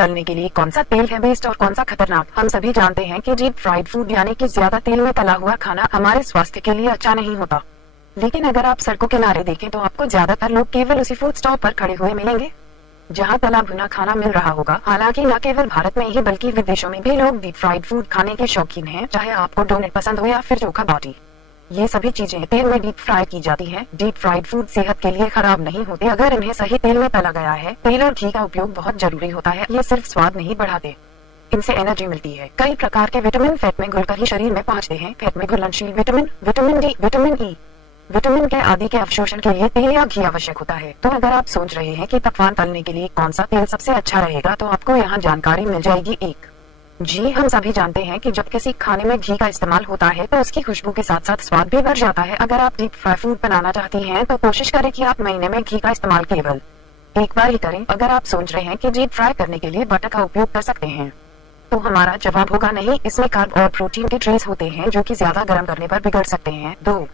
तलने के लिए कौन सा तेल है बेस्ट और कौन सा खतरनाक। हम सभी जानते हैं कि डीप फ्राइड फूड यानी कि ज्यादा तेल में तला हुआ खाना हमारे स्वास्थ्य के लिए अच्छा नहीं होता। लेकिन अगर आप सड़कों के किनारे देखें तो आपको ज्यादातर लोग केवल उसी फूड स्टॉप पर खड़े हुए मिलेंगे जहां तला भुना खाना मिल रहा होगा। हालांकि न केवल भारत में ही बल्कि विदेशों में भी लोग डीप फ्राइड फूड खाने के शौकीन हैं, चाहे आपको डोनेट पसंद हो या फिर चोखा बाटी। ये सभी चीजें तेल में डीप फ्राई की जाती हैं। डीप फ्राइड फूड सेहत के लिए खराब नहीं होते अगर इन्हें सही तेल में तला गया है। तेल और घी का उपयोग बहुत जरूरी होता है, ये सिर्फ स्वाद नहीं बढ़ाते, इनसे एनर्जी मिलती है। कई प्रकार के विटामिन फैट में घुलकर ही शरीर में पहुंचते हैं। फैट में घुलनशील vitamin, vitamin D, vitamin E, vitamin के आदि के अवशोषण के लिए तेल या घी आवश्यक होता है। तो अगर आप सोच रहे हैं कि पकवान तलने के लिए कौन सा तेल सबसे अच्छा रहेगा तो आपको यहाँ जानकारी मिल जाएगी। एक, जी, हम सभी जानते हैं कि जब किसी खाने में घी का इस्तेमाल होता है तो उसकी खुशबू के साथ साथ स्वाद भी बढ़ जाता है। अगर आप डीप फ्राई फूड बनाना चाहती हैं तो कोशिश करें कि आप महीने में घी का इस्तेमाल केवल एक बार ही करें। अगर आप सोच रहे हैं कि डीप फ्राई करने के लिए बटर का उपयोग कर सकते हैं तो हमारा जवाब होगा नहीं। इसमें कार्ब और प्रोटीन के ट्रेस होते हैं जो कि ज्यादा गर्म करने पर बिगड़ सकते हैं। दो,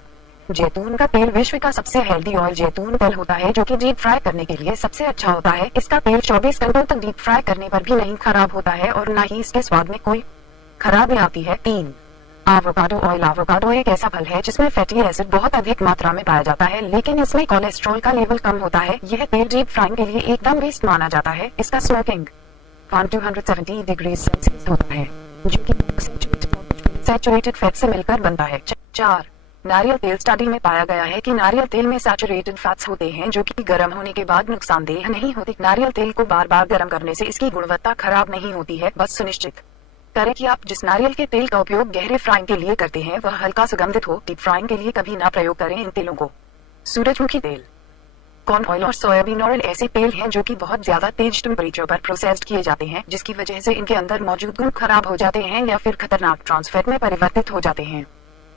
जैतून का तेल विश्व का सबसे हेल्दी ऑयल जैतून तेल होता है जो कि डीप फ्राई करने के लिए सबसे अच्छा होता है। इसका तेल 24 घंटों तक डीप फ्राई करने पर भी नहीं खराब होता है और न ही इसके स्वाद में कोई खराबी आती है। तीन, एवोकाडो ऑयल। एवोकाडो एक ऐसा फल है जिसमें फैटी एसिड बहुत अधिक मात्रा में पाया जाता है, लेकिन इसमें कोलेस्ट्रॉल का लेवल कम होता है। यह तेल डीप फ्राइंग के लिए एकदम बेस्ट माना जाता है। इसका स्मोकिंग 270 डिग्री सेल्सियस होता है जो कि सैचुरेटेड फैट से मिलकर बनता है। चार, नारियल तेल। स्टडी में पाया गया है कि नारियल तेल में सैचुरेटेड फैट्स होते हैं जो कि गर्म होने के बाद नुकसानदेह नहीं होते। नारियल तेल को बार बार गर्म करने से इसकी गुणवत्ता खराब नहीं होती है। बस सुनिश्चित करें कि आप जिस नारियल के तेल का उपयोग गहरे फ्राइंग के लिए करते हैं वह हल्का सुगंधित हो। डीप फ्राइंग के लिए कभी ना प्रयोग करें इन तेलों को। सूरजमुखी तेल, कॉर्न ऑयल और सोयाबीन ऑयल ऐसे तेल हैं जो कि बहुत ज्यादा तेज टेम्परेचर पर प्रोसेस्ड किए जाते हैं, जिसकी वजह से इनके अंदर मौजूद गुण खराब हो जाते हैं या फिर खतरनाक ट्रांस फैट में परिवर्तित हो जाते हैं।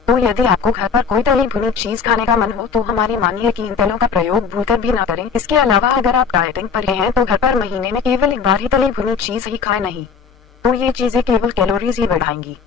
तो यदि आपको घर पर कोई तली भुनी चीज खाने का मन हो तो हमारी मानिए कि इन तेलों का प्रयोग भूलकर भी ना करें। इसके अलावा अगर आप डाइटिंग पर हैं तो घर पर महीने में केवल एक बार ही तली भुनी चीज ही खाएं नहीं, तो ये चीजें केवल कैलोरीज ही बढ़ाएंगी।